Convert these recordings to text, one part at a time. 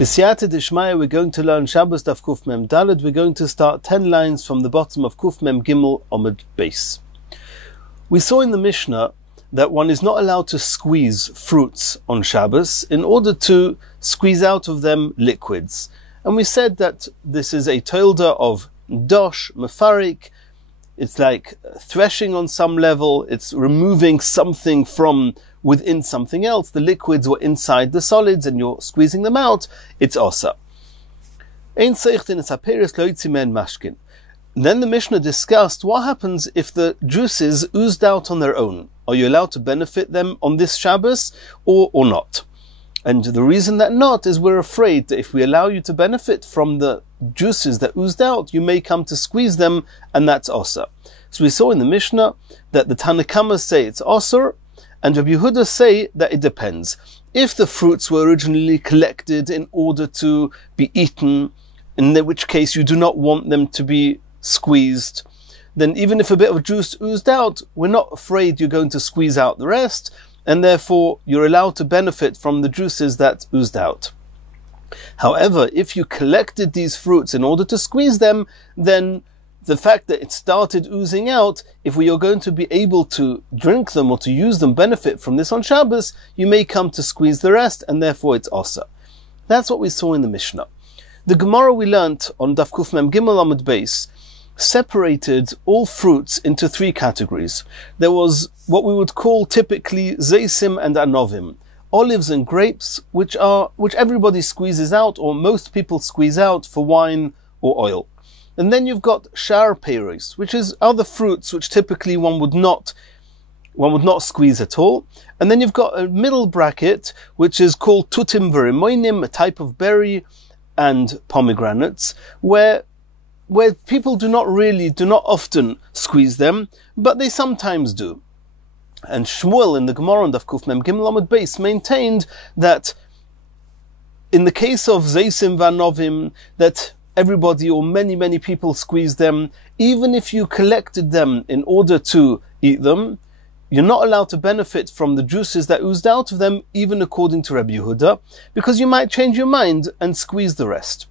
B'siyata d'shmaya, we're going to learn Shabbos Daf Kuf Mem Daled. We're going to start 10 lines from the bottom of Kuf Mem Gimel Omid Beis. We saw in the Mishnah that one is not allowed to squeeze fruits on Shabbos in order to squeeze out of them liquids. And we said that this is a toilda of dosh, mefarik. It's like threshing on some level. It's removing something from within something else. The liquids were inside the solids and you're squeezing them out. It's osa. Then the Mishnah discussed what happens if the juices oozed out on their own. Are you allowed to benefit them on this Shabbos or not? And the reason that not is we're afraid that if we allow you to benefit from the juices that oozed out, you may come to squeeze them, and that's osa. So we saw in the Mishnah that the Tanakamas say it's osur, and Rabbi Yehuda say that it depends. If the fruits were originally collected in order to be eaten, in which case you do not want them to be squeezed, then even if a bit of juice oozed out, we're not afraid you're going to squeeze out the rest, and therefore you're allowed to benefit from the juices that oozed out. However, if you collected these fruits in order to squeeze them, then the fact that it started oozing out, if we are going to be able to drink them or to use them, benefit from this on Shabbos, you may come to squeeze the rest, and therefore it's osa. That's what we saw in the Mishnah. The Gemara we learnt on Daf Kuf Mem Gimel Amud Beis separated all fruits into three categories. There was what we would call typically zeisim and anovim, olives and grapes, which everybody squeezes out, or most people squeeze out for wine or oil. And then you've got shar peiros, which is other fruits which typically one would not squeeze at all. And then you've got a middle bracket which is called tutim v'rimoinim, a type of berry, and pomegranates, where people do not often squeeze them, but they sometimes do. And Shmuel in the Gemara on Daf Kuf Mem Gimel Amud Beis maintained that in the case of zeisim v'anovim, that everybody or many people squeeze them, even if you collected them in order to eat them, you're not allowed to benefit from the juices that oozed out of them, even according to Rabbi Yehuda, because you might change your mind and squeeze the rest.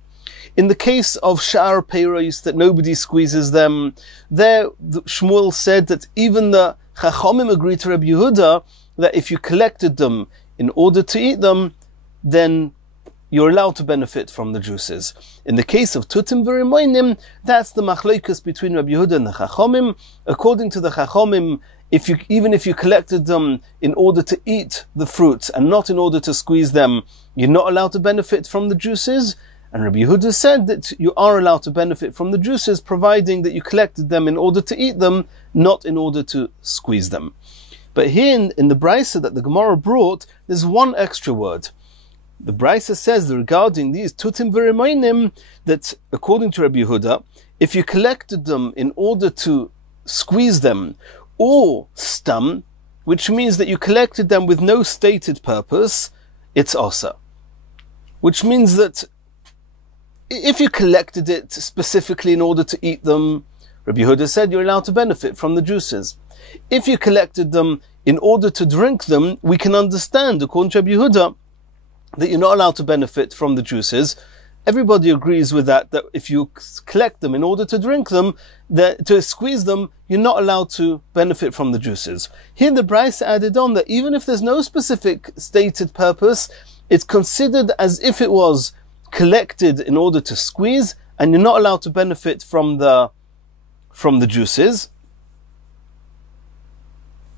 In the case of shar peiros, that nobody squeezes them, there Shmuel said that even the Chachomim agreed to Rabbi Yehuda that if you collected them in order to eat them, then you're allowed to benefit from the juices. In the case of tutim v'rimoinim, that's the machlokes between Rabbi Yehuda and the Chachomim. According to the Chachomim, even if you collected them in order to eat the fruits and not in order to squeeze them, you're not allowed to benefit from the juices. And Rabbi Yehuda said that you are allowed to benefit from the juices, providing that you collected them in order to eat them, not in order to squeeze them. But here in the Brisa that the Gemara brought, there's one extra word. The Brisa says regarding these tutim v'rimoinim, that according to Rabbi Yehuda, if you collected them in order to squeeze them, or stam, which means that you collected them with no stated purpose, it's osa. Which means that if you collected it specifically in order to eat them, Rabbi Yehuda said you're allowed to benefit from the juices. If you collected them in order to drink them, we can understand, according to Rabbi Yehuda, that you're not allowed to benefit from the juices. Everybody agrees with that if you collect them in order to drink them, to squeeze them, you're not allowed to benefit from the juices. Here the Brisa added on that even if there's no specific stated purpose, it's considered as if it was collected in order to squeeze, and you're not allowed to benefit from the juices.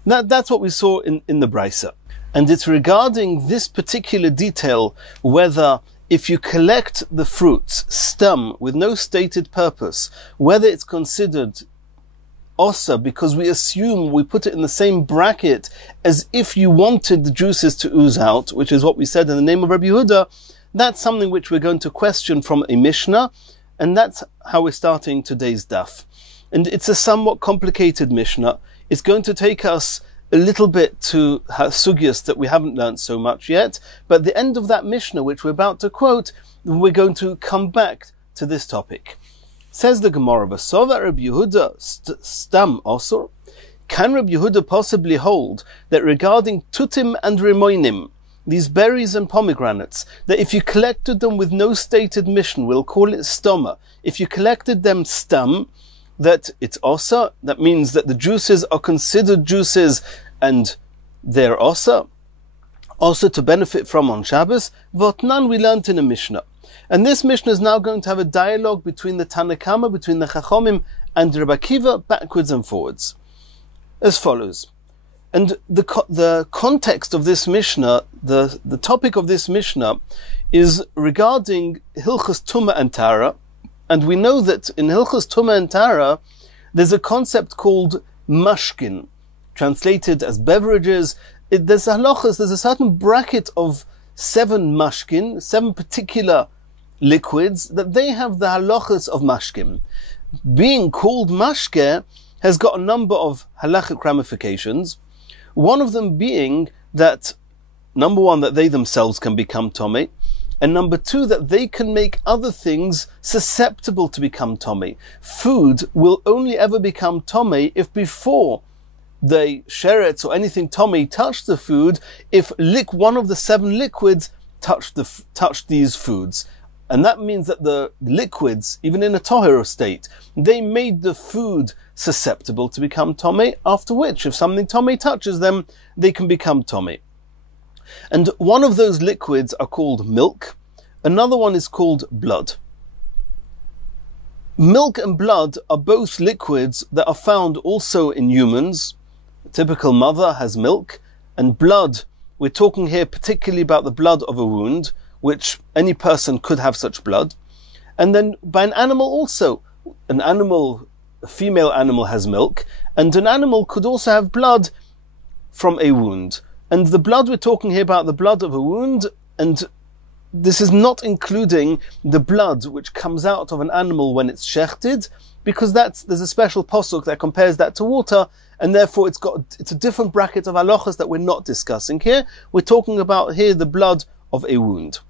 That's what we saw in the Brisa. And it's regarding this particular detail, whether if you collect the fruits stem with no stated purpose, whether it's considered osa, because we assume we put it in the same bracket as if you wanted the juices to ooze out, which is what we said in the name of Rabbi Yehuda. That's something which we're going to question from a Mishnah, and that's how we're starting today's daf. And it's a somewhat complicated Mishnah. It's going to take us a little bit to sugyas that we haven't learned so much yet, but at the end of that Mishnah, which we're about to quote, we're going to come back to this topic. Says the Gemara, "V'sova Rabbi Yehuda stam osur." Can Rabbi Yehuda possibly hold that regarding tutim and rimoinim, these berries and pomegranates, that if you collected them with no stated mission, we'll call it stoma. If you collected them stam, that it's osa, that means that the juices are considered juices and they're osa, also to benefit from on Shabbos. Votnan we learnt in a Mishnah. And this Mishnah is now going to have a dialogue between the Tanakama, between the Chachomim and Rabbi Akiva, backwards and forwards, as follows. And the context of this Mishnah, the topic of this Mishnah is regarding Hilchos Tumah and Tara. And we know that in Hilchos Tumah and Tara, there's a concept called mashkin, translated as beverages. There's halachas, there's a certain bracket of 7 mashkin, 7 particular liquids, that they have the halachas of mashkin. Being called mashke has got a number of halachic ramifications. One of them being that, number one, that they themselves can become tomei, and number two, that they can make other things susceptible to become tomei. Food will only ever become tomei if before the sheretz or anything tomei touch the food, if one of the 7 liquids touch these foods. And that means that the liquids, even in a tohara state, they made the food susceptible to become tomei, after which, if something tomei touches them, they can become tomei. And one of those liquids are called milk, another one is called blood. Milk and blood are both liquids that are found also in humans. A typical mother has milk, and blood, we're talking here particularly about the blood of a wound, which any person could have such blood. And then by an animal also. A female animal has milk, and an animal could also have blood from a wound. And the blood we're talking here about, the blood of a wound, and this is not including the blood which comes out of an animal when it's shechted, because there's a special posuk that compares that to water, and therefore it's a different bracket of halachas that we're not discussing here. We're talking about here the blood of a wound.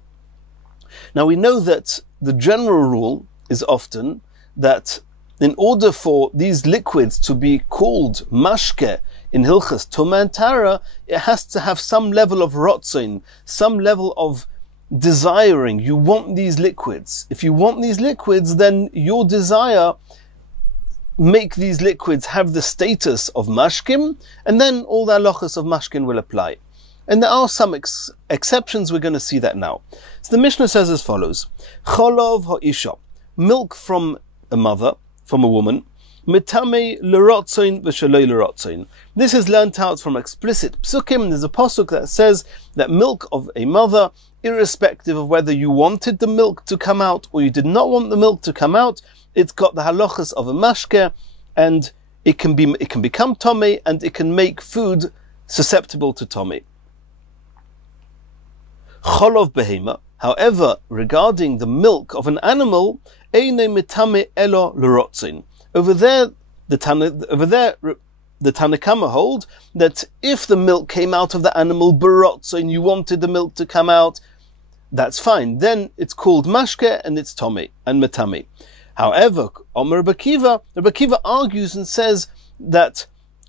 Now we know that the general rule is often that in order for these liquids to be called mashke in Hilchos Tumah and Tara, it has to have some level of rotzin, some level of desiring. You want these liquids. If you want these liquids, then your desire make these liquids have the status of mashkim, and then all the halachas of mashkin will apply. And there are some exceptions, we're going to see that now. So the Mishnah says as follows: Cholov ha'isha, milk from a mother, from a woman, mitame l'rotzoin v'shaloi l'rotzoin. This is learnt out from explicit psukim. There's a pasuk that says that milk of a mother, irrespective of whether you wanted the milk to come out or you did not want the milk to come out, it's got the halachas of a mashke, and it can become tomei, and it can make food susceptible to tomei. Cholov behema, however, regarding the milk of an animal, eine mitame elo l'rotzin. Over there, the Tanakama hold that if the milk came out of the animal b'rotzin, you wanted the milk to come out, that's fine. Then it's called mashke and it's tomei and metame. However, Omer Rabbi Akiva argues and says that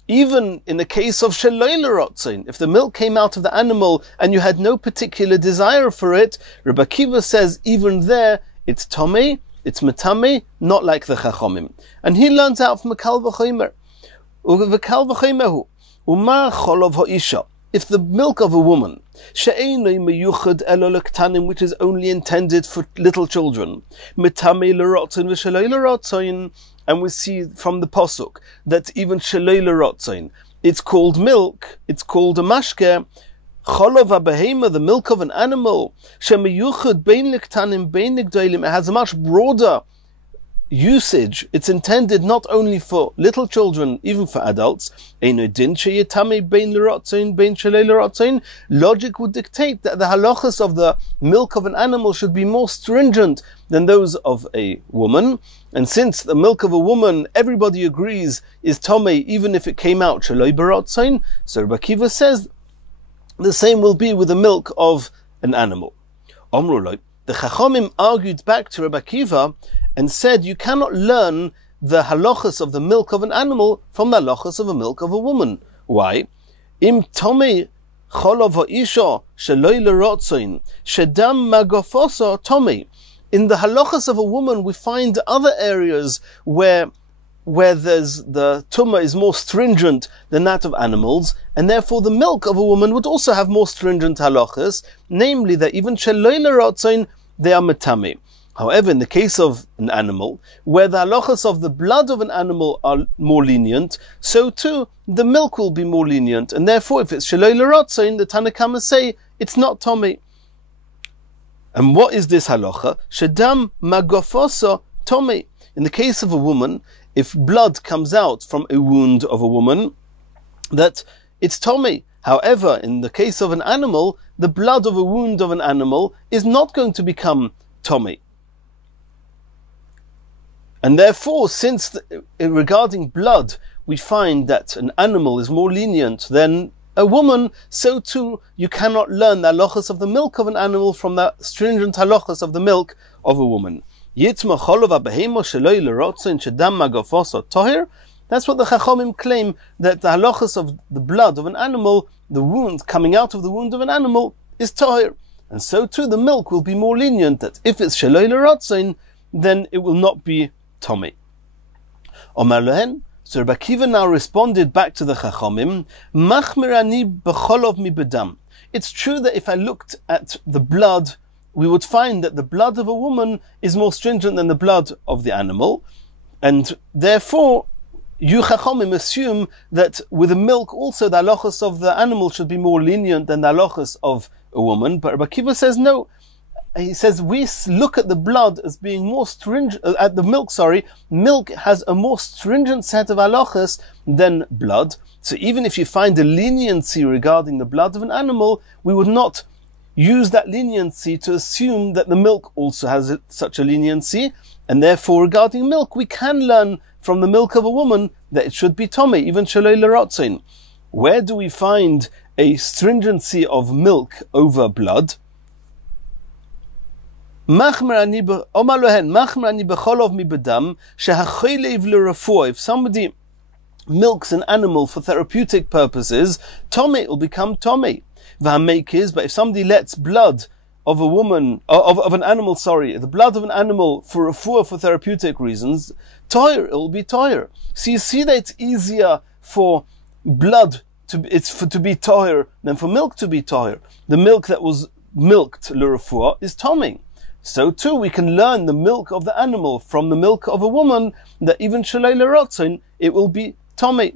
even in the case of shaloi l'rotzin, if the milk came out of the animal and you had no particular desire for it, Rabbi Akiva says even there it's tomei, it's metame, not like the Chachomim. And he learns out from a kal v'chomer. V'kal v'chomehu umar cholov ha'isha. If the milk of a woman, she'einoi meyuchad elo l'ktanim, which is only intended for little children, metame l'rotzin v'shaloi l'rotzin, and we see from the posuk that even shaloi l'rotzin, it's called milk, it's called a mashke. Cholov ha'behema, the milk of an animal, she'meyuchad bein l'ktanim bein l'gdolim, it has a much broader usage. It's intended not only for little children, even for adults. Logic would dictate that the halachas of the milk of an animal should be more stringent than those of a woman. And since the milk of a woman, everybody agrees, is tomei, even if it came out shaloi b'rotzain, so Rabbi Akiva says the same will be with the milk of an animal. Omruloi, the Chachomim argued back to Rabbi Akiva and said you cannot learn the halachas of the milk of an animal from the halachas of the milk of a woman. Why? Im tomei cholov ha'isha sheloi l'rotzoin, shedam magofoso tomei. In the halachas of a woman, we find other areas where there's the tumah is more stringent than that of animals, and therefore the milk of a woman would also have more stringent halachas, namely that even sheloi l'rotzoin, they are metame. However, in the case of an animal, where the halachas of the blood of an animal are more lenient, so too the milk will be more lenient, and therefore if it's sheloi l'rotzoin, the Tanakama say it's not tomei. And what is this halacha? Shedam magofoso tomei. In the case of a woman, if blood comes out from a wound of a woman, that it's tomei. However, in the case of an animal, the blood of a wound of an animal is not going to become tomei. And therefore, since regarding blood, we find that an animal is more lenient than a woman, so too you cannot learn the halachas of the milk of an animal from the stringent halachas of the milk of a woman. That's what the Chachamim claim, that the halachas of the blood of an animal, the wound coming out of the wound of an animal, is tahir. And so too the milk will be more lenient, that if it's sheloi l'rotzoin, then it will not be tomei. Omar lehen, so Rabbi Akiva now responded back to the Chachamim, Machmir ani b'cholov mi bedam. It's true that if I looked at the blood, we would find that the blood of a woman is more stringent than the blood of the animal, and therefore you Chachamim assume that with the milk also the halachas of the animal should be more lenient than the halachas of a woman. But Rabbi Akiva says no. He says we look at the blood as being more stringent, at the milk, milk has a more stringent set of halachas than blood. So even if you find a leniency regarding the blood of an animal, we would not use that leniency to assume that the milk also has such a leniency, and therefore regarding milk, we can learn from the milk of a woman that it should be tomei, even sheloi l'rotzoin. Where do we find a stringency of milk over blood? If somebody milks an animal for therapeutic purposes, tomei will become tomei. But if somebody lets blood of a woman, of an animal, the blood of an animal for refuah for therapeutic reasons, toyer, it will be toyer. So you see that it's easier for blood to be toyer than for milk to be toyer. The milk that was milked l'refuah is tomei. So too we can learn the milk of the animal from the milk of a woman, that even sheloi l'rotzoin, it will be tomei.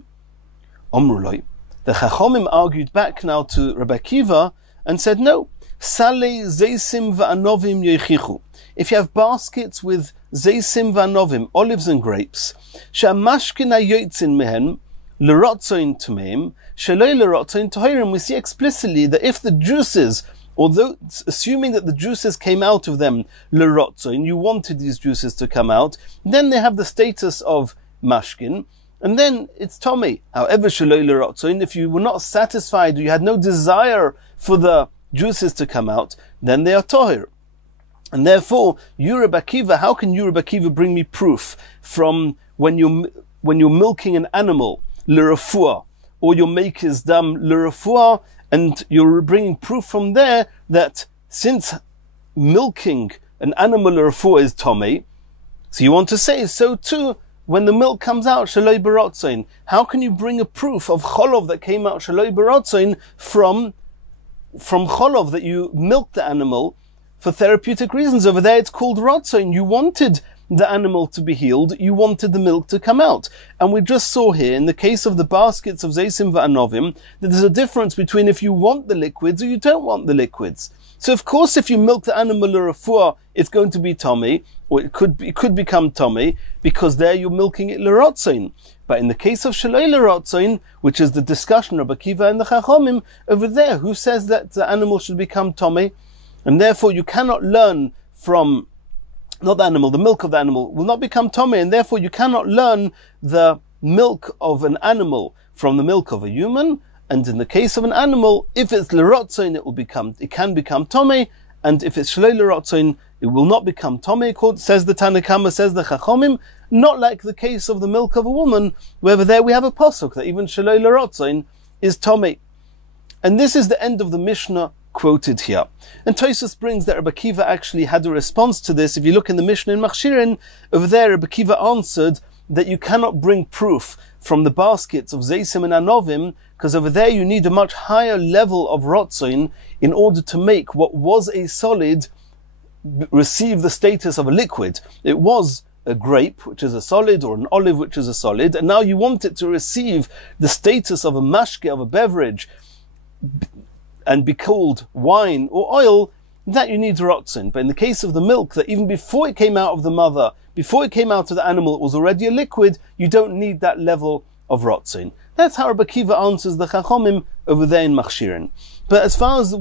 Omruloi. The Chachamim argued back now to Rabbi Akiva and said, no, salei zeisim va'anovim yechichu. If you have baskets with zeisim va'anovim, olives and grapes, she'amashkin hayotzin mehen l'rotzoin tumeim, sheloi l'rotzoin tohirim, we see explicitly that if the juices, although assuming that the juices came out of them l'rotzoin, you wanted these juices to come out, then they have the status of mashkin, and then it's tomei. However, sheloi l'rotzoin, if you were not satisfied, you had no desire for the juices to come out, then they are tohir. And therefore, you Rabbi Akiva, how can you Rabbi Akiva bring me proof from when you're milking an animal l'refuah, or your make is dam l'refuah, and you're bringing proof from there that since milking an animal l'refuah is tomei, so you want to say so too when the milk comes out sheloi b'rotzoin. How can you bring a proof of cholov that came out sheloi b'rotzoin from cholov, that you milked the animal for therapeutic reasons? Over there it's called rotzoin. You wanted the animal to be healed, you wanted the milk to come out. And we just saw here, in the case of the baskets of zeisim va'anovim, that there's a difference between if you want the liquids or you don't want the liquids. So of course if you milk the animal l'refuah, it's going to be tomei, or it could become tomei, because there you're milking it l'rotzoin. But in the case of sheloi l'rotzoin, which is the discussion of Akiva and the Chachamim, over there, who says that the animal should become tomei? And therefore you cannot learn from, not the animal, the milk of the animal will not become tomei, and therefore you cannot learn the milk of an animal from the milk of a human. And in the case of an animal, if it's l'rotzoin, it can become tomei, and if it's sheloi l'rotzoin, it will not become tomei, says the Tanakama, says the Chachamim, not like the case of the milk of a woman, where there we have a pasuk that even sheloi l'rotzoin is tomei. And this is the end of the Mishnah quoted here. And Tosfos brings that Rabbi Akiva actually had a response to this. If you look in the Mishnah in Machshirin, over there Rabbi Akiva answered that you cannot bring proof from the baskets of Zeisim and Anovim, because over there you need a much higher level of Rotzoin in order to make what was a solid receive the status of a liquid. It was a grape, which is a solid, or an olive, which is a solid, and now you want it to receive the status of a mashke, of a beverage, and be called wine or oil, that you need rotzin. But in the case of the milk, that even before it came out of the mother, before it came out of the animal, it was already a liquid, you don't need that level of rotzin. That's how Rabbi Akiva answers the Chachomim over there in Machshirin. But as far as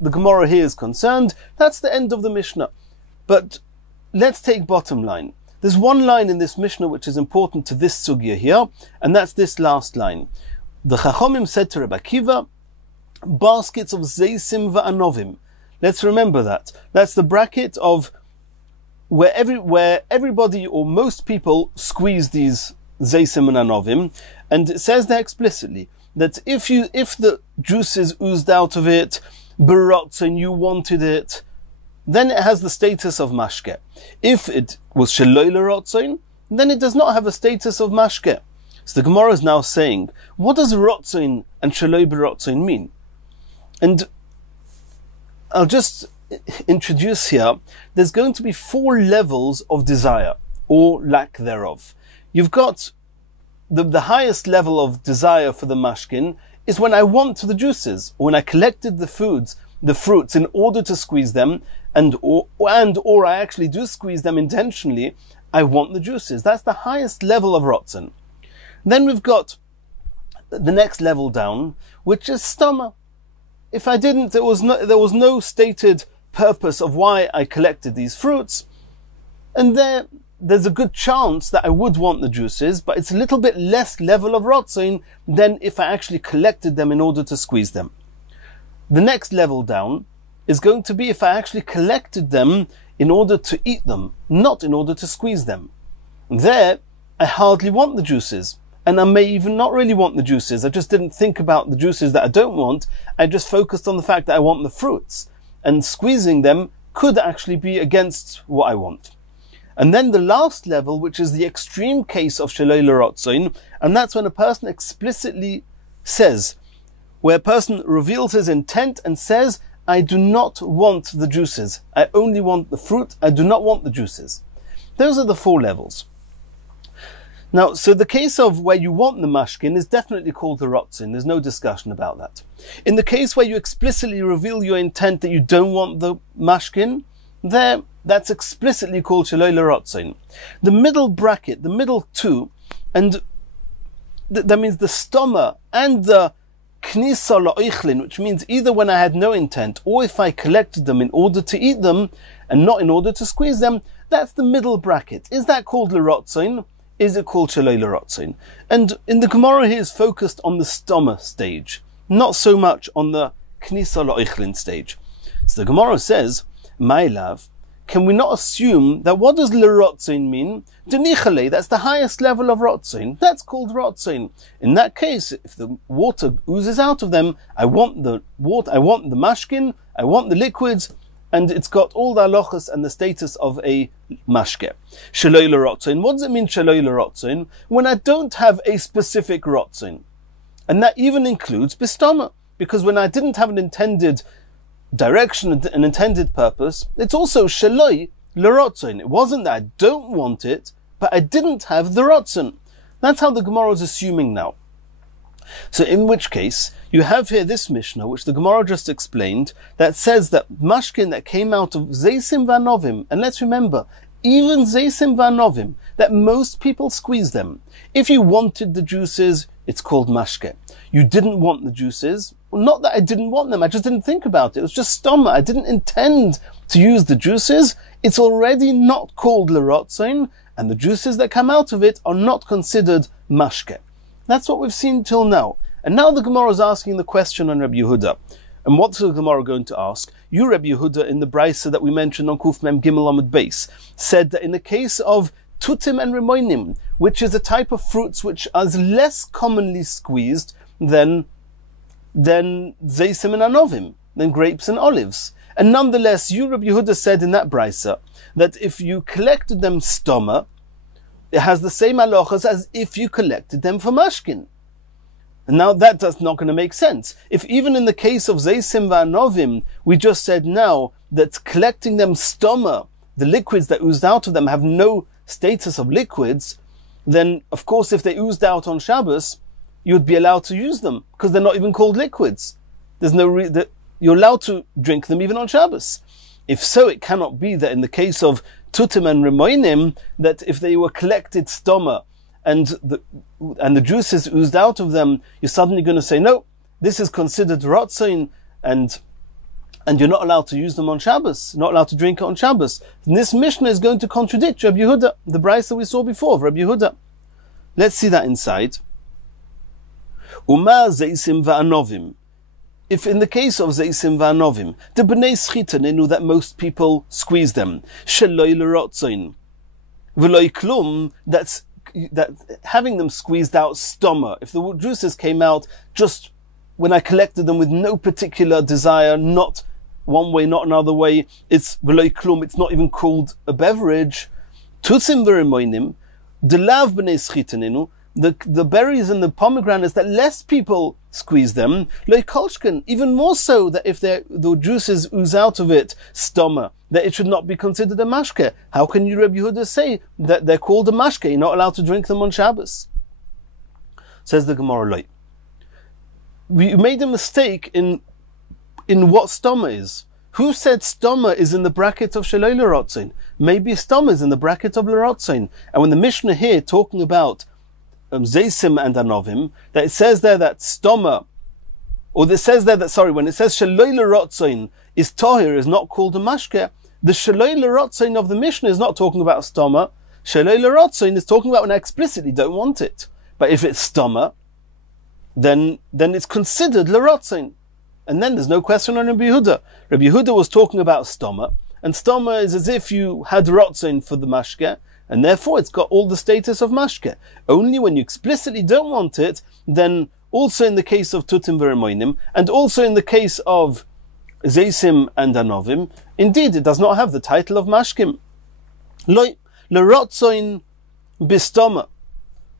the Gemara here is concerned, that's the end of the Mishnah. But let's take bottom line. There's one line in this Mishnah which is important to this sugya here, and that's this last line. The Chachomim said to Rabbi Akiva, baskets of Zeisim va'anovim. Let's remember that. That's the bracket of where everybody or most people squeeze these Zeisim and Anovim, and it says there explicitly that if the juices oozed out of it, berotz, and you wanted it, then it has the status of mashke. If it was sheloi l'rotzoin, then it does not have a status of mashke. So the Gemara is now saying, what does rotzoin and sheloi b'rotzoin mean? And I'll just introduce here, there's going to be 4 levels of desire, or lack thereof. You've got the highest level of desire for the mashkin is when I want the juices, or when I collected the fruits in order to squeeze them, or I actually do squeeze them intentionally, I want the juices. That's the highest level of rotzen. Then we've got the next level down, which is stoma. If I didn't, there was no stated purpose of why I collected these fruits, and there's a good chance that I would want the juices, but it's a little bit less level of rotzin than if I actually collected them in order to squeeze them. The next level down is going to be if I actually collected them in order to eat them, not in order to squeeze them. There, I hardly want the juices. And I may even not really want the juices. I just didn't think about the juices that I don't want. I just focused on the fact that I want the fruits. And squeezing them could actually be against what I want. And then the last level, which is the extreme case of sheloi l'rotzoin, and that's when a person explicitly says, where a person reveals his intent and says, I do not want the juices. I only want the fruit. I do not want the juices. Those are the 4 levels. Now, so the case of where you want the mashkin is definitely called the rotzin. There's no discussion about that. In the case where you explicitly reveal your intent that you don't want the mashkin, that's explicitly called sheloi l'rotzin. The middle bracket, the middle 2, and that means the stoma and the knisa la'oichlin, which means either when I had no intent or if I collected them in order to eat them and not in order to squeeze them, that's the middle bracket. Is that called l'rotzin? Is it called sheloi l'rotzin? And in the Gemara here is focused on the stoma stage, not so much on the knisa la'oichlin stage. So the Gemara says, my love, can we not assume that what does l'rotzin mean? Denichale, that's the highest level of rotzin. That's called rotzin. In that case, if the water oozes out of them, I want the water, I want the mashkin, I want the liquids, and it's got all the halachas and the status of a mashke. Sheloi l'rotzin. What does it mean, sheloi l'rotzin? When I don't have a specific rotzin. And that even includes bistoma. Because when I didn't have an intended direction, an intended purpose, it's also sheloi l'rotzin. It wasn't that I don't want it, but I didn't have the rotzin. That's how the Gemara is assuming now. So in which case, you have here this Mishnah, which the Gemara just explained, that says that mashkin that came out of Zeisim va'anovim, and let's remember, even Zeisim va'anovim, that most people squeeze them. If you wanted the juices, it's called mashke. You didn't want the juices, not that I didn't want them, I just didn't think about it. It was just stoma. I didn't intend to use the juices. It's already not called l'rotzin, and the juices that come out of it are not considered mashke. That's what we've seen till now. And now the Gemara is asking the question on Rabbi Yehuda. And what's the Gemara going to ask? You, Rabbi Yehuda, in the Brisa that we mentioned on Kuf Mem Gimel Amud Beis, said that in the case of tutim and rimoinim, which is a type of fruits which is less commonly squeezed than than zeisim and anovim, than grapes and olives. And nonetheless, you, Rabbi Yehuda, said in that brisa that if you collected them stoma, it has the same halachas as if you collected them for mashkin. And now that's not going to make sense. If even in the case of zeisim va'anovim, we just said now that collecting them stoma, the liquids that oozed out of them have no status of liquids, then of course if they oozed out on Shabbos, you would be allowed to use them because they're not even called liquids. There's no you're allowed to drink them even on Shabbos. If so, it cannot be that in the case of tutim and remoinim, that if they were collected stoma and the juices oozed out of them, you're suddenly going to say, no, this is considered rotzain, and you're not allowed to use them on Shabbos, not allowed to drink it on Shabbos. And this Mishnah is going to contradict Rabbi Yehuda, the brayso that we saw before of Rabbi Yehuda. Let's see that inside. Uma zeisim va'anovim. If in the case of zeisim va'anovim, the b'nei schita that most people squeeze them, sheloi l'rotzain, v'loi klum, that having them squeezed out stoma, if the juices came out just when I collected them with no particular desire, not one way, not another way, it's v'loi klum, it's not even called a beverage, tutzim v'remoinim, de lav b'nei schita the berries and the pomegranates, that less people squeeze them, loikolshken, even more so that if the juices ooze out of it, stoma, that it should not be considered a mashke. How can you, Rabbi Yehuda, say that they're called a mashke? You're not allowed to drink them on Shabbos. Says the Gemara, Loi. We made a mistake in what stoma is. Who said stoma is in the bracket of sheloi l'rotzain? Maybe stoma is in the bracket of l'rotzain. And when the Mishnah here talking about zeisim and anovim, that it says there that stoma, or it says there that, sorry, when it says sheloi l'rotzain is tohir, is not called a mashke, the sheloi l'rotzain of the Mishnah is not talking about stoma. Sheloi l'rotzain is talking about when I explicitly don't want it. But if it's stoma, then it's considered l'rotzain. And then there's no question on Rabbi Yehuda. Rabbi Yehuda was talking about stoma, and stoma is as if you had rotzain for the mashke, and therefore it's got all the status of mashke. Only when you explicitly don't want it, then also in the case of tutim v'remoinim, and also in the case of zeisim and anovim, indeed it does not have the title of mashkim. Loi, l'rotzoin bistoma.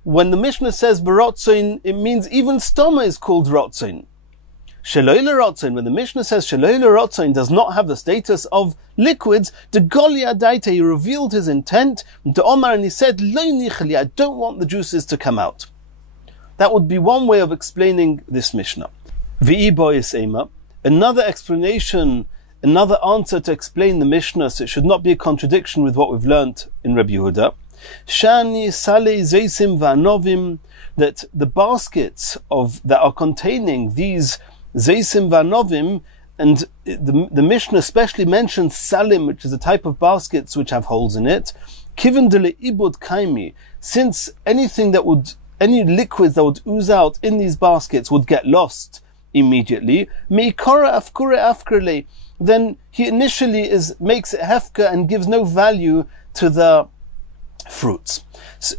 When the Mishnah says b'rotzoin, it means even stoma is called rotzoin. Sheloi l'rotzoin, when the Mishnah says sheloi l'rotzoin does not have the status of liquids, the Goli Adaita, he revealed his intent to Omar and he said, Lo nichli, I don't want the juices to come out. That would be one way of explaining this Mishnah. V'i boyis ema, another explanation, another answer to explain the Mishnah, so it should not be a contradiction with what we've learnt in Rabbi Yehuda. Shani salei zeisim va'anovim, that the baskets that are containing these zeisim va'anovim, and the Mishnah especially mentions salim, which is a type of baskets which have holes in it. Kiven dele ibud kaimi, since any liquids that would ooze out in these baskets would get lost immediately. Meikara afkure afkerle, then he initially makes it hefka and gives no value to the fruits,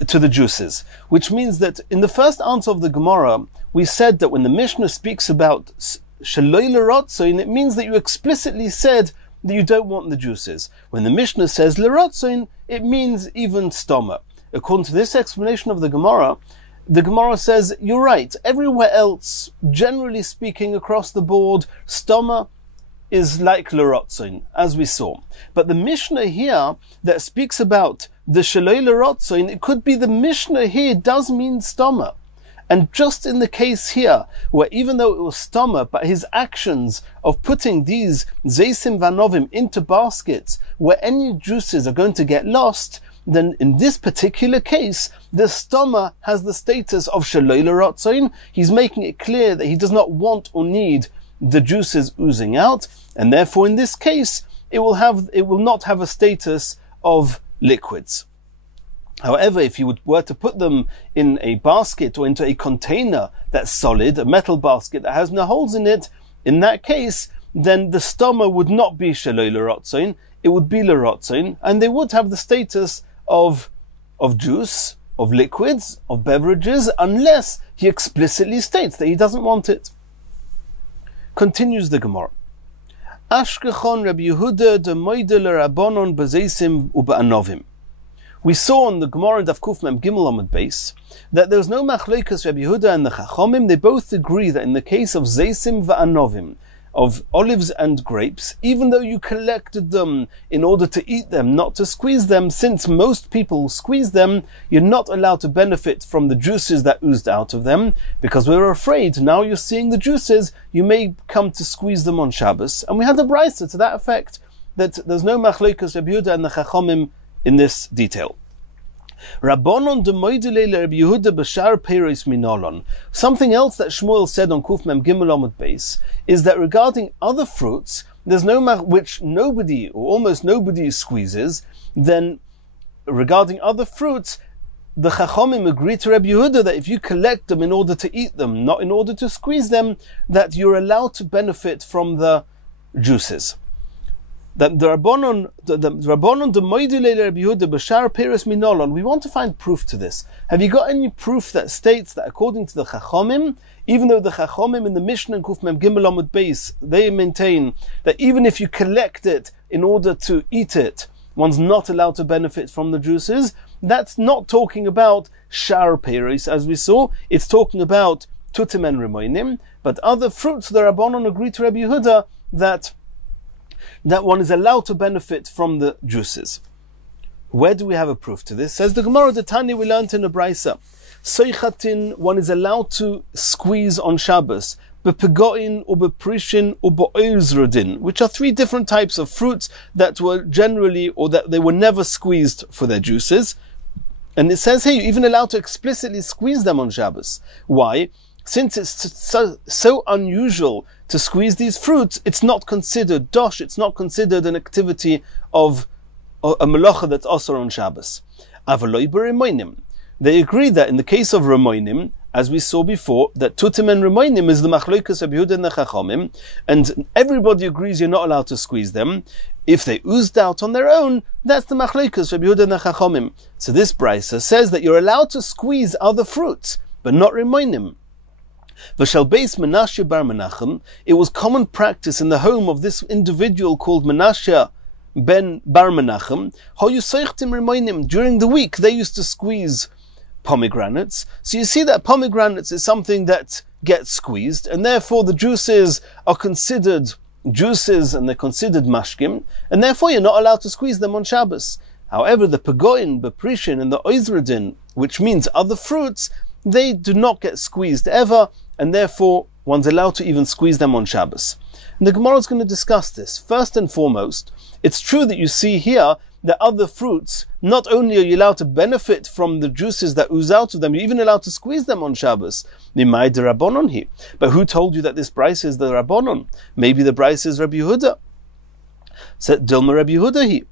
to the juices. Which means that in the first answer of the Gemara, we said that when the Mishnah speaks about sheloi l'rotzoin, it means that you explicitly said that you don't want the juices. When the Mishnah says l'rotzoin, it means even stoma. According to this explanation of the Gemara says, you're right, everywhere else, generally speaking across the board, stoma is like l'rotzoin, as we saw. But the Mishnah here that speaks about the sheloi l'rotzoin, it could be the Mishnah here does mean stoma. And just in the case here, where even though it was stoma, but his actions of putting these zeisim va'anovim into baskets where any juices are going to get lost, then in this particular case, the stoma has the status of sheloi l'rotzoin. He's making it clear that he does not want or need the juices oozing out, and therefore in this case, it will not have a status of liquids. However, if you were to put them in a basket or into a container that's solid, a metal basket that has no holes in it, in that case, then the stoma would not be sheloi l'rotzoin, it would be l'rotzoin, and they would have the status of juice, of liquids, of beverages, unless he explicitly states that he doesn't want it. Continues the Gemara. Ashkechon Rabbi Yehuda de Moide l'Rabbanon b'Zeisim u'ba'anovim. We saw in the Gemara in Daf Kuf Mem Gimel Amud Beis that there was no machlokes Rabbi Yehuda and the Chachomim. They both agree that in the case of Zeisim va'anovim, of olives and grapes, even though you collected them in order to eat them, not to squeeze them, since most people squeeze them, you're not allowed to benefit from the juices that oozed out of them, because we were afraid now you're seeing the juices, you may come to squeeze them on Shabbos. And we had a brisa to that effect, that there's no machlokes Rabbi Yehuda and the Chachomim in this detail. Rabbanon de Moidele Rabbi Yehuda b'shar peiros minolon. Something else that Shmuel said on Kuf Mem Gimel Amud Beis is that regarding other fruits, there's no which nobody or almost nobody squeezes. Then, regarding other fruits, the Chachomim agree to Rabbi Yehuda that if you collect them in order to eat them, not in order to squeeze them, that you're allowed to benefit from the juices. That the Rabbanon de Moidele Rabbi Yehuda b'shar peiros minolon. We want to find proof to this. Have you got any proof that states that according to the Chachomim, even though the Chachomim in the Mishnah and Kuf Mem Gimel Amud Beis, they maintain that even if you collect it in order to eat it, one's not allowed to benefit from the juices? That's not talking about shar peiros, as we saw. It's talking about tutim and rimoinim. But other fruits, the Rabbanon agree to Rabbi Yehuda that one is allowed to benefit from the juices. Where do we have a proof to this? Says the Gemara, the Tanya we learned in the Brisa. Soichatin, one is allowed to squeeze on Shabbos. Bepegoin, or beprishin, or beoizrodin, which are three different types of fruits that were generally, or that they were never squeezed for their juices. And it says here, you're even allowed to explicitly squeeze them on Shabbos. Why? Since it's so unusual to squeeze these fruits, it's not considered dosh, it's not considered an activity of a melacha that's also on Shabbos. Avaloi b'remoinim. They agree that in the case of remoinim, as we saw before, that tutim and remoinim is the machlokes Rabbi Yehuda and the Chachomim, and everybody agrees you're not allowed to squeeze them. If they oozed out on their own, that's the machlokes Rabbi Yehuda and the Chachomim. So this brisa says that you're allowed to squeeze other fruits, but not remoinim. V'shal beis Menashe bar Menachem, it was common practice in the home of this individual called Menashe ben bar Menachem, during the week they used to squeeze pomegranates. So you see that pomegranates is something that gets squeezed, and therefore the juices are considered juices and they're considered mashkim, and therefore you're not allowed to squeeze them on Shabbos. However, the pegoin, beprishin, and the oizrodin, which means other fruits, they do not get squeezed ever, and therefore one's allowed to even squeeze them on Shabbos. And the Gemara is going to discuss this. First and foremost, it's true that you see here that other fruits, not only are you allowed to benefit from the juices that ooze out of them, you're even allowed to squeeze them on Shabbos. Nimai de Rabbanon here. But who told you that this brisa is the Rabbanon? Maybe the brisa is Rabbi Yehuda. Said Dilma Rabbi Yehuda here.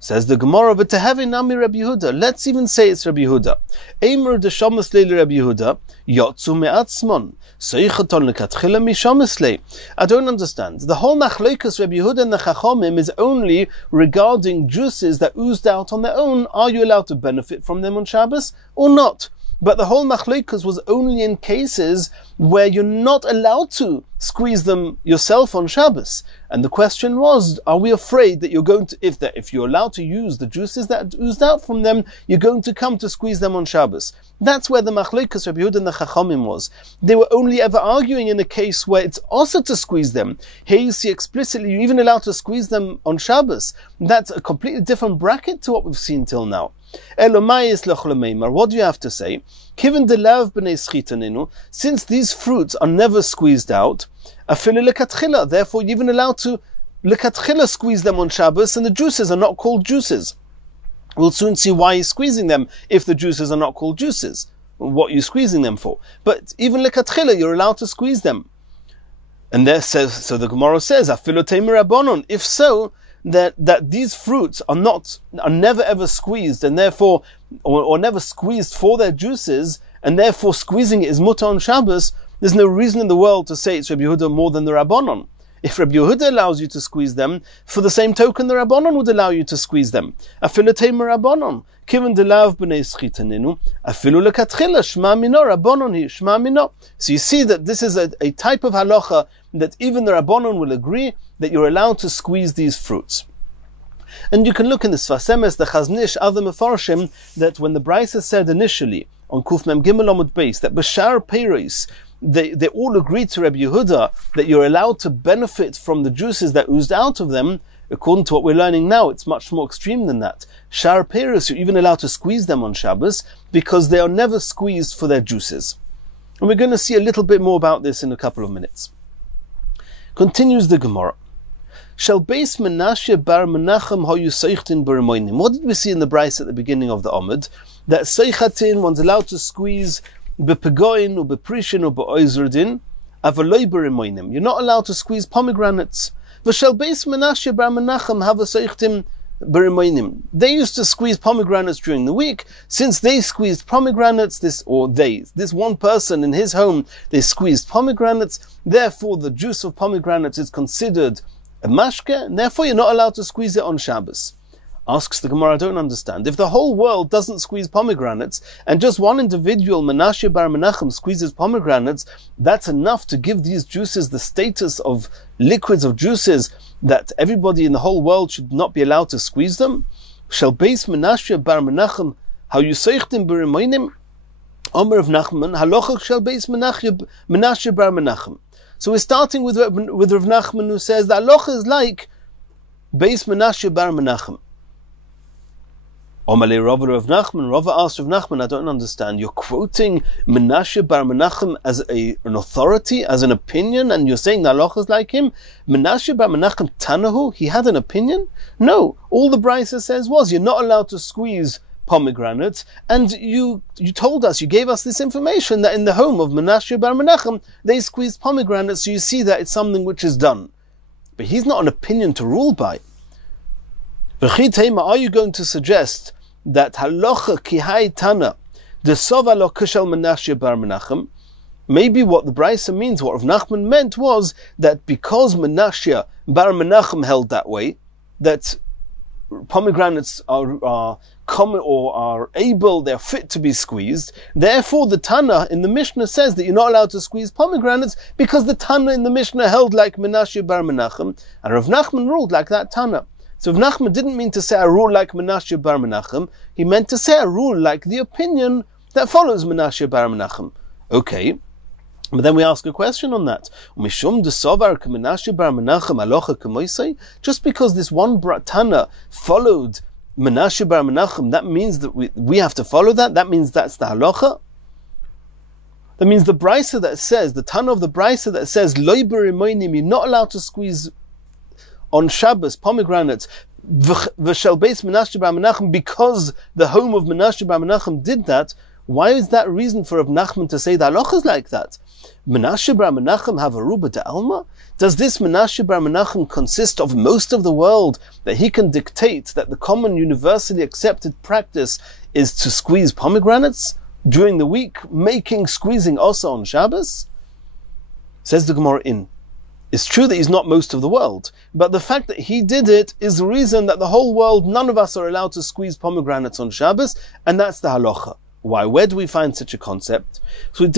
Says the Gemara, but to have a nami Rabbi Yehuda, let's even say it's Rabbi Yehuda. Eimer de shamas leili Rabbi Yehuda, yotzu me'atzmon, soichaton lekatchila mishamas lei. I don't understand. The whole machlokes Rabbi Yehuda and the Chachomim is only regarding juices that oozed out on their own. Are you allowed to benefit from them on Shabbos or not? But the whole machlokes was only in cases where you're not allowed to squeeze them yourself on Shabbos. And the question was, are we afraid that you're going to, if you're allowed to use the juices that oozed out from them, you're going to come to squeeze them on Shabbos? That's where the machlokes Rabbi Yehuda and the Chachomim was. They were only ever arguing in a case where it's also to squeeze them. Here you see explicitly, you're even allowed to squeeze them on Shabbos. That's a completely different bracket to what we've seen till now. What do you have to say? Since these fruits are never squeezed out, therefore you're even allowed to squeeze them on Shabbos, and the juices are not called juices. We'll soon see why you're squeezing them if the juices are not called juices. What you're squeezing them for. But even lekatchila, you're allowed to squeeze them. And there says, so the Gemara says, if so, that these fruits are never ever squeezed, and therefore, or never squeezed for their juices, and therefore squeezing it is mutar on Shabbos, there's no reason in the world to say it's Rabbi Yehuda more than the Rabbanon. If Rabbi Yehuda allows you to squeeze them, for the same token the Rabbanon would allow you to squeeze them. Afilu teima Rabbanon. Kiven delav b'nei schitaninu. Afilu lekatchila shma mino Rabbanon hi shma mino. So you see that this is a type of halacha that even the Rabbanon will agree that you're allowed to squeeze these fruits. And you can look in the Sfasemes, the Chaznish, other Mefarshim, that when the Brisa said initially on Kuf Mem Gimel Amud Beis that Bashar Peiros, they all agreed to Rabbi Yehuda that you're allowed to benefit from the juices that oozed out of them. According to what we're learning now, it's much more extreme than that. Shar Peiros, you're even allowed to squeeze them on Shabbos because they are never squeezed for their juices. And we're going to see a little bit more about this in a couple of minutes. Continues the Gemara. Shall Beis Menashe bar Menachem hoyu seichtin b'remoinim. What did we see in the Brisa at the beginning of the Amud? That seichatin, one's allowed to squeeze b'pegoin or b'prishin or b'oizerdin, avaloi b'remoinim. You're not allowed to squeeze pomegranates. V'shall Beis Menashe bar Menachem have a seichtin b'remoinim. They used to squeeze pomegranates during the week. Since they squeezed pomegranates, this one person in his home, they squeezed pomegranates, therefore the juice of pomegranates is considered a mashke, and therefore you're not allowed to squeeze it on Shabbos. Asks the Gemara, I don't understand. If the whole world doesn't squeeze pomegranates, and just one individual, Menashe bar Menachem, squeezes pomegranates, that's enough to give these juices the status of liquids, of juices, that everybody in the whole world should not be allowed to squeeze them? Shall Beis Menashe bar Menachem, how you seichtim b'remoinim? Omer of Nachman, halochach shall Beis Menashe bar Menachem. So we're starting with Rav Nachman, who says that halacha is like Beis Menashe bar Menachem. Omalei Rava Rav Nachman. Rava asked Rav Nachman, I don't understand. You're quoting Menashe bar Menachem as an authority, as an opinion, and you're saying that halacha is like him? Menashe bar Menachem Tanahu, he had an opinion? No. All the Brisa says was, you're not allowed to squeeze pomegranates, and you told us, you gave us this information that in the home of Menashe bar Menachem they squeezed pomegranates, so you see that it's something which is done. But he's not an opinion to rule by. Are you going to suggest that halacha kihai tana the sova lo kishal Menashe bar Menachem? Maybe what the Brisa means, what Rav Nachman meant, was that because Menashe bar Menachem held that way, that pomegranates are common or are able, they're fit to be squeezed. Therefore, the Tana in the Mishnah says that you're not allowed to squeeze pomegranates because the Tana in the Mishnah held like Menashe bar Menachem, and Rav Nachman ruled like that Tana. So Rav Nachman didn't mean to say a rule like Menashe bar Menachem. He meant to say a rule like the opinion that follows Menashe bar Menachem. Okay. But then we ask a question on that. Just because this one Tana followed Menashe bar Menachem, that means that we have to follow that? That means that's the halacha? That means the Brisa that says, the Tana of the Brisa that says, Loi b'remoinim, you're not allowed to squeeze on Shabbos pomegranates, v'shel beis Menashe bar Menachem, because the home of Menashe bar Menachem did that. Why is that reason for Rav Nachman to say the halacha is like that? Menashe bar Menachem have a ruba de alma? Does this Menashe bar Menachem consist of most of the world that he can dictate that the common universally accepted practice is to squeeze pomegranates during the week, making squeezing also on Shabbos? Says the Gemara in. It's true that he's not most of the world, but the fact that he did it is the reason that the whole world, none of us are allowed to squeeze pomegranates on Shabbos, and that's the halacha. Why? Where do we find such a concept? So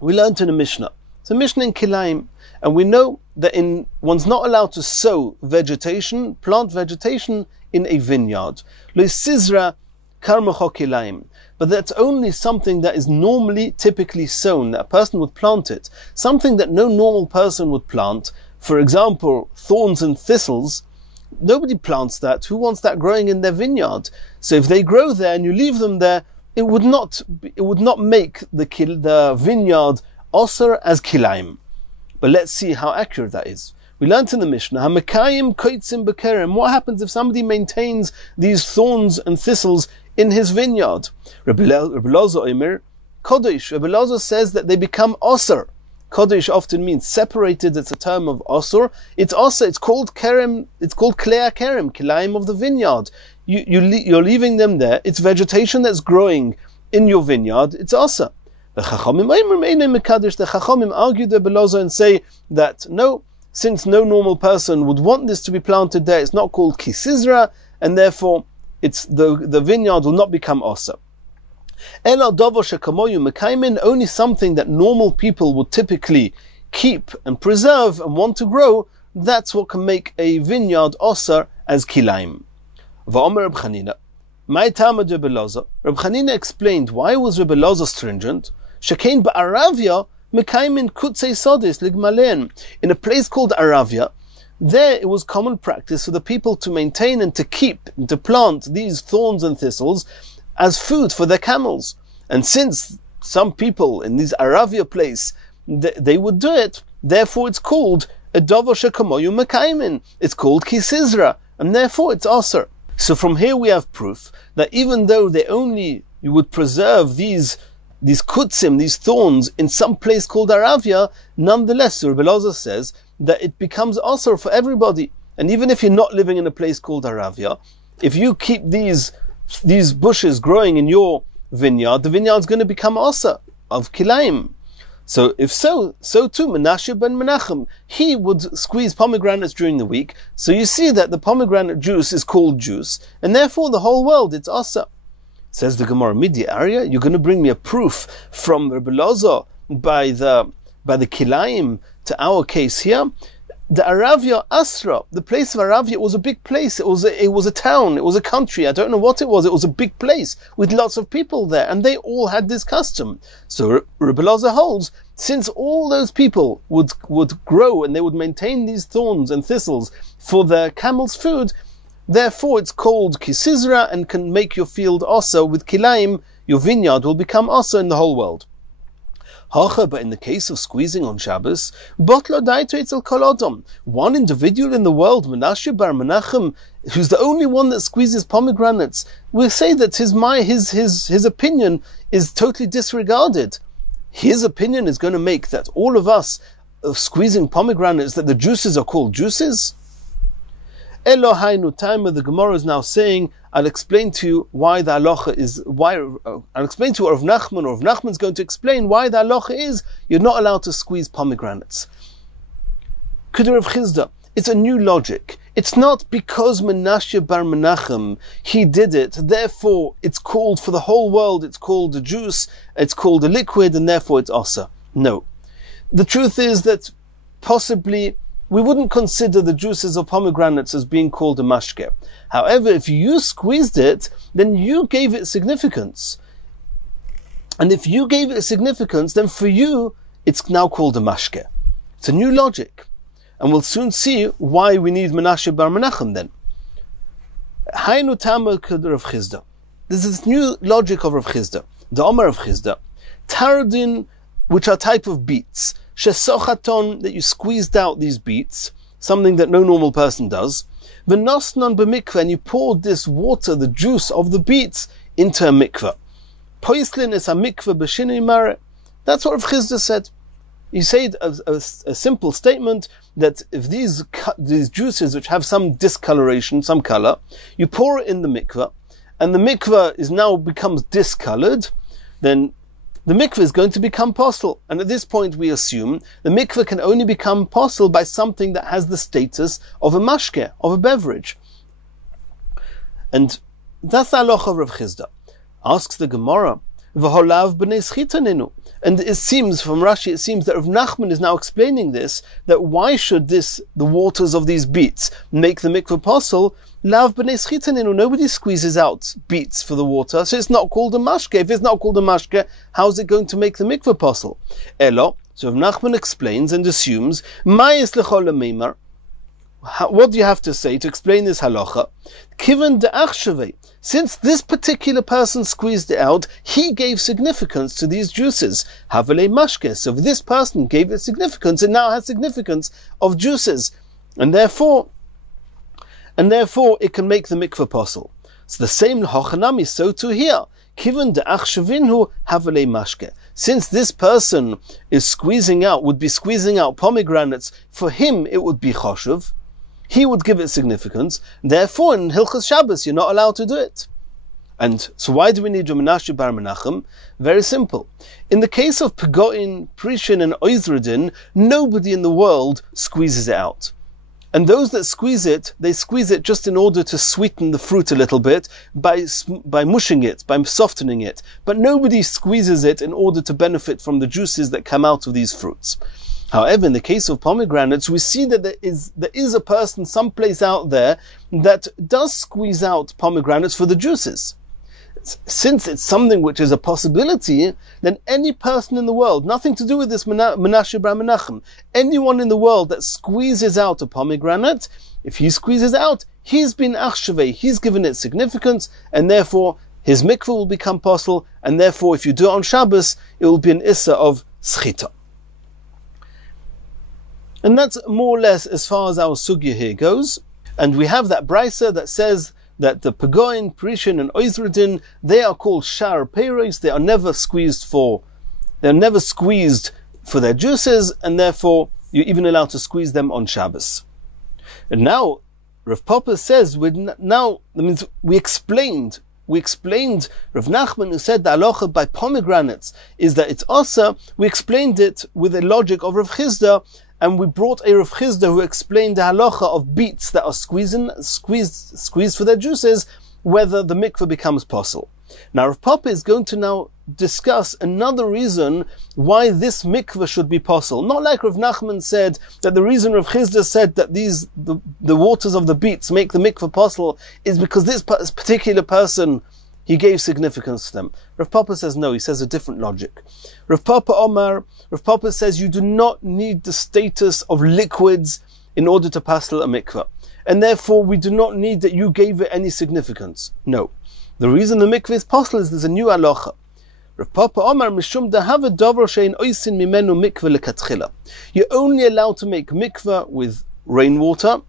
we learned in a Mishnah. It's a Mishnah in Kilaim, and we know that one's not allowed to sow vegetation, plant vegetation in a vineyard. Lo sizra karmacho Kilaim. But that's only something that is normally, typically sown, that a person would plant it. Something that no normal person would plant. For example, thorns and thistles. Nobody plants that. Who wants that growing in their vineyard? So if they grow there and you leave them there, it would not make the vineyard osir as kilaim. But let's see how accurate that is. We learnt in the Mishnah, Hamekayim koitzim bekerem. What happens if somebody maintains these thorns and thistles in his vineyard? Rabbi Lozo Omer, Kodesh. Rabbi Lozo says that they become osir. Kodesh often means separated. It's a term of osur. It's also, it's called kerem. It's called klei kerem, kilaim of the vineyard. You're leaving them there. It's vegetation that's growing in your vineyard. It's osur. The Chachamim argued the Belozo and say that no, since no normal person would want this to be planted there, it's not called kisizra, and therefore the vineyard will not become osa. Only something that normal people would typically keep and preserve and want to grow, that's what can make a vineyard osa as kilaim. Reb Chanina explained why was Reb Elazar stringent. Shekein ba'aravia mekaymin kutzei sodis ligmalen. In a place called Aravia, there it was common practice for the people to maintain and to keep and to plant these thorns and thistles as food for their camels. And since some people in these Aravia place, they would do it, therefore it's called a dover shekamoyu mekaymin. It's called kisizra, and therefore it's aser. So from here we have proof that even though you would preserve these kutzim, these thorns, in some place called Aravia, nonetheless, Reb Elazar says that it becomes aser for everybody. And even if you're not living in a place called Aravia, if you keep these bushes growing in your vineyard, the vineyard's going to become aser of kilaim. So if so too, Menashe ben Menachem, he would squeeze pomegranates during the week. So you see that the pomegranate juice is called juice, and therefore the whole world, it's asa. Says the Gemara, Midi area, you're going to bring me a proof from Reb Elazar by the kilaim to our case here. The Aravia Asra, the place of Aravia, was a big place. It was a town. It was a country. I don't know what it was. It was a big place with lots of people there, and they all had this custom. So Reb Elazar holds, since all those people would grow and they would maintain these thorns and thistles for their camels' food, therefore it's called kisizra and can make your field also with kilaim. Your vineyard will become also in the whole world. But in the case of squeezing on Shabbos, one individual in the world, Menashe bar Menachem, who's the only one that squeezes pomegranates, we'll say that his opinion is totally disregarded. His opinion is going to make that all of us squeezing pomegranates, that the juices are called juices. Elohainu Taima, the Gemara is now saying, I'll explain to you why the halacha is, I'll explain to you Rav Nachman, or Rav Nachman's going to explain why the halacha is, you're not allowed to squeeze pomegranates. Kudur of Chizda, it's a new logic. It's not because Menashe bar Menachem, he did it, therefore it's called for the whole world, it's called a juice, it's called a liquid, and therefore it's asa. No. The truth is that possibly we wouldn't consider the juices of pomegranates as being called a mashke. However, if you squeezed it, then you gave it significance. And if you gave it significance, then for you, it's now called a mashke. It's a new logic. And we'll soon see why we need Menashe bar Menachem then. Hainu Tama Kudur of Chizda. This is this new logic of Rav Chizda. The Omer of Chizda. Taradin, which are type of beets. Shesochaton, that you squeezed out these beets, something that no normal person does. V'nosnon b'mikveh, and you poured this water, the juice of the beets, into a mikveh. Poislin is a mikveh b'shinui mare. That's what Rav Chizda said. He said a simple statement that if these juices which have some discoloration, some color, you pour it in the mikveh, and the mikveh now becomes discolored, then the mikveh is going to become posel. And at this point we assume the mikveh can only become posel by something that has the status of a mashke, of a beverage. And that's the halacha of Rav Chizda. Asks the Gemara, V'holav b'nei schitaninu. And it seems, from Rashi, it seems that Rav Nachman is now explaining this, that why should the waters of these beets make the mikveh posel? Lav b'nei schitaninu, nobody squeezes out beets for the water, so it's not called a mashke. If it's not called a mashke, how is it going to make the mikveh posel? Elo, so Rav Nachman explains and assumes, Ma'is l'chol l'meimar. What do you have to say to explain this halacha? Kiven de'achshavei. Since this particular person squeezed it out, he gave significance to these juices. Havelei mashke. So this person gave it significance, it now has significance of juices. And therefore it can make the mikveh posel. So the same hochanami, so too here. Kiven de'achshavinhu havelei mashke. Since this person would be squeezing out pomegranates, for him it would be choshev. He would give it significance. Therefore, in Hilchos Shabbos, you're not allowed to do it. And so why do we need Menashe bar Menachem? Very simple. In the case of Pegoin, Prishin and Oizradin, nobody in the world squeezes it out. And those that squeeze it, they squeeze it just in order to sweeten the fruit a little bit by mushing it, by softening it. But nobody squeezes it in order to benefit from the juices that come out of these fruits. However, in the case of pomegranates, we see that there is a person someplace out there that does squeeze out pomegranates for the juices. Since it's something which is a possibility, then any person in the world, nothing to do with this Menashe bar Menachem, anyone in the world that squeezes out a pomegranate, if he squeezes out, he's been achshavei, he's given it significance, and therefore his mikveh will become possible, and therefore if you do it on Shabbos, it will be an issa of schita. And that's more or less as far as our sugya here goes. And we have that brisa that says that the Pegoin, Prishin, and Oizradin, they are called Shar Peiros. They are never squeezed for their juices, and therefore you're even allowed to squeeze them on Shabbos. And now Rav Papa says, we explained Rav Nachman, who said the halacha by pomegranates is that it's asa. We explained it with the logic of Rav Chizda, and we brought a Rav Chizda who explained the halacha of beets that are squeezed for their juices, whether the mikveh becomes possible. Now Rav Papa is going to now discuss another reason why this mikveh should be possible. Not like Rav Nachman said that the reason Rav Chizda said that the waters of the beets make the mikveh possible is because this particular person, he gave significance to them. Rav Papa says no, he says a different logic. Rav Papa says you do not need the status of liquids in order to passel a mikveh. And therefore we do not need that you gave it any significance. No. The reason the mikveh is possible is there's a new halacha. Rav Papa Omar mishum dahava davar shein oisin mimenu mikveh lekatchila. You're only allowed to make mikveh with rainwater,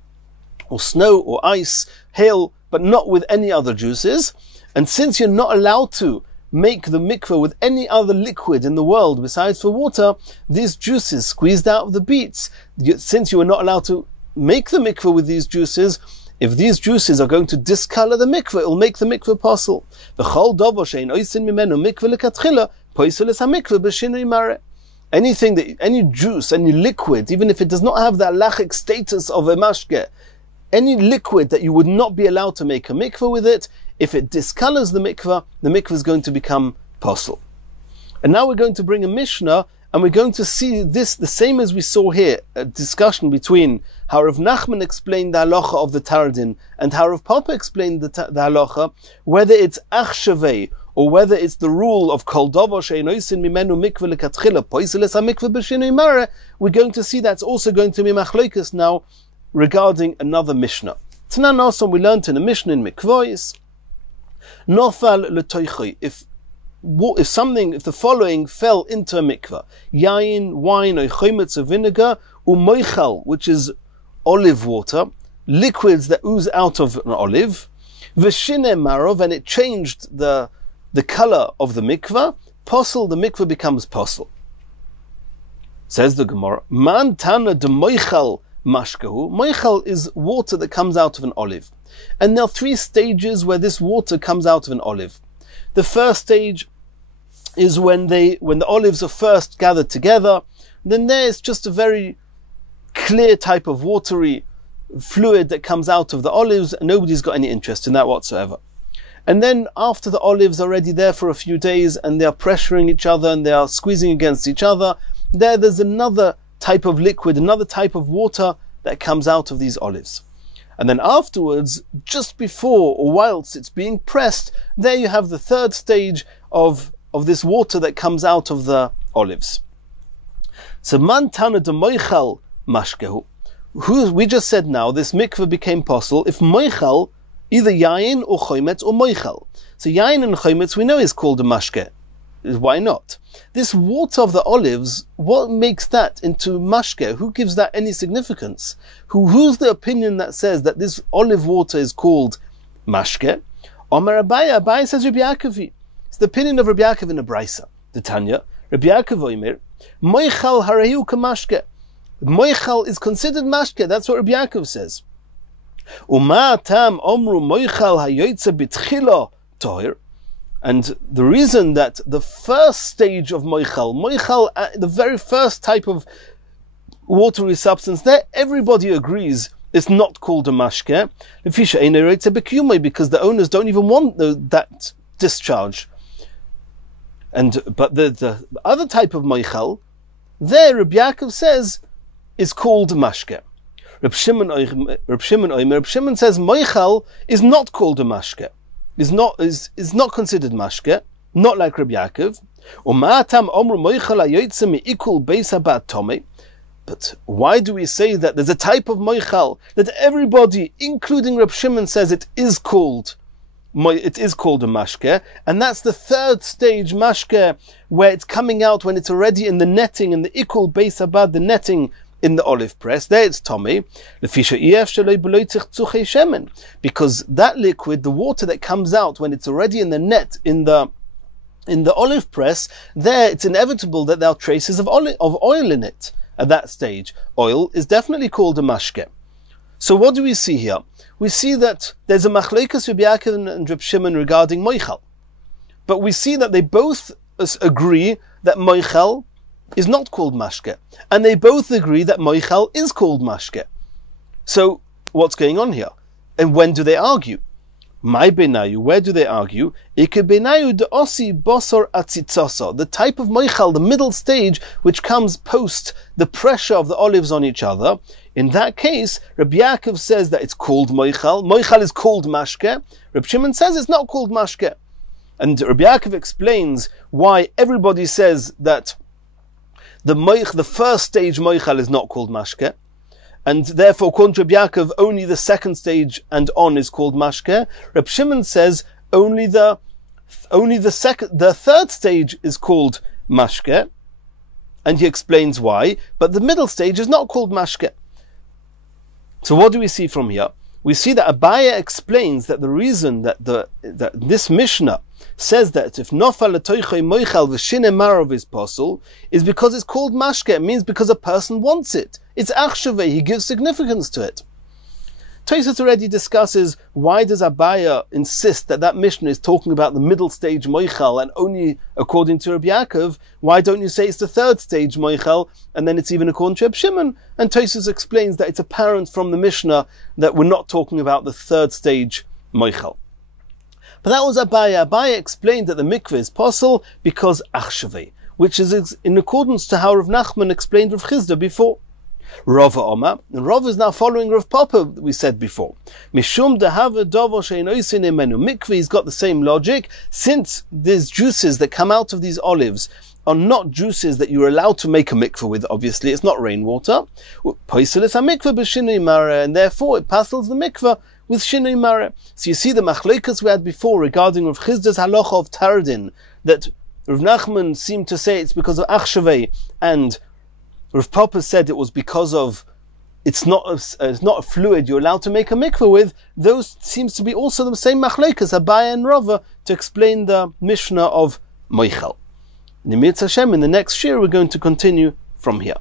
or snow, or ice, hail, but not with any other juices. And since you're not allowed to make the mikveh with any other liquid in the world besides for water, these juices squeezed out of the beets, since you are not allowed to make the mikveh with these juices, if these juices are going to discolor the mikveh, it will make the mikveh possible. Any juice, any liquid, even if it does not have the halachic status of a mashke, any liquid that you would not be allowed to make a mikveh with it, if it discolors the mikveh is going to become possible. And now we're going to bring a Mishnah, and we're going to see this the same as we saw here, a discussion between how Rav Nachman explained the halacha of the Tardin and how Rav Papa explained the halacha, whether it's achshavei or whether it's the rule of kol davar she'eino oisin mimenu mikveh lekatchila poisel es hamikveh b'shinui mare. We're going to see that's also going to be machlokes now regarding another Mishnah. Tanan also we learned in a Mishnah in Mikvois, nofal letoichoi, if the following fell into a mikveh: yain, wine, or chometz, or vinegar, umoichal, which is olive water, liquids that ooze out of an olive, v'shine marov, and it changed the color of the mikveh, posel, the mikveh becomes posel. Says the Gemara, man tana de moichal mashkahu. Moichal is water that comes out of an olive. And there are three stages where this water comes out of an olive. The first stage is when the olives are first gathered together. Then there's just a very clear type of watery fluid that comes out of the olives, and nobody's got any interest in that whatsoever. And then after the olives are already there for a few days and they are pressuring each other and they are squeezing against each other, there's another type of liquid, another type of water that comes out of these olives. And then afterwards, just before or whilst it's being pressed, there you have the third stage of this water that comes out of the olives. So man tana de moichal mashkehu. We just said now this mikveh became possible if moichal, either yain or chometz or moichal. So yain and chometz we know is called a mashke. Why not? This water of the olives, what makes that into mashke? Who gives that any significance? Who's the opinion that says that this olive water is called mashke? Omar Abaye says Rabbi Yaakov. It's the opinion of Rabbi Yaakov in a brisa. The Tanya, Rabbi Yaakov Omer, moichal harayu kamashke. Moichal is considered mashke. That's what Rabbi Yaakov says. Uma tam omru moichal hayoytze bitchila tohir. And the reason that the first stage of moichal, the very first type of watery substance, there everybody agrees it's not called a mashke, because the owners don't even want that discharge. But the other type of moichal, there Rabbi Yaakov says, is called mashke. Reb Shimon says moichal is not called a mashke, is not considered mashke, not like Rabbi Yaakov. But why do we say that there's a type of moichal that everybody, including Reb Shimon, says it is called a mashke, and that's the third stage mashke, where it's coming out when it's already in the netting, in the ikul beis abad, the netting in the olive press. There it's Tommy. Because that liquid, the water that comes out when it's already in the net, in the olive press, there it's inevitable that there are traces of oil in it. At that stage, oil is definitely called a mashke. So what do we see here? We see that there's a machlokes Rabbi Yaakov and Reb Shimon regarding moichal. But we see that they both agree that moichal is not called mashke. And they both agree that moichal is called mashke. So what's going on here? And when do they argue? My benayu, where do they argue? Ike benayu de osi bosor atzitzoso, the type of moichal, the middle stage, which comes post the pressure of the olives on each other. In that case, Rabbi Yaakov says that it's called moichal. Moichal is called mashke. Reb Shimon says it's not called mashke. And Rabbi Yaakov explains why everybody says that the first stage moichal is not called mashke. And therefore, according to Rabbi Yaakov, only the second stage and on is called mashke. Reb Shimon says only the third stage is called mashke, and he explains why. But the middle stage is not called mashke. So what do we see from here? We see that Abaya explains that the reason that this Mishnah says that if nofal letoichei moichal v'shine marov is possible is because it's called mashke. It means because a person wants it. It's achshaveh. He gives significance to it. Tosfos already discusses why does Abaya insist that Mishnah is talking about the middle stage moichal and only according to Rabbi Yaakov. Why don't you say it's the third stage moichal and then it's even according to Reb Shimon? And Tosfos explains that it's apparent from the Mishnah that we're not talking about the third stage moichal. But that was Abaya. Abaya explained that the mikveh is possible because achshaveh, which is in accordance to how Rav Nachman explained Rav Chizda before. Rav Omar, and Rav is now following Rav Papa, we said before. Mishum dehava dovo shein oisin imenu. Mikveh has got the same logic, since these juices that come out of these olives are not juices that you're allowed to make a mikveh with, obviously, it's not rainwater. Poiselis ha-mikveh b'shinui mareh, and therefore it pastels the mikveh with shinui mareh. So you see the machlokes we had before regarding Rav Chizda's halacha of Tardin, that Rav Nachman seemed to say it's because of achshaveh, and Rav Papa said it was because of it's not a fluid you're allowed to make a mikveh with. Those seems to be also the same machlokes, Abaya and Rava, to explain the Mishnah of moichal. In the next shir we're going to continue from here.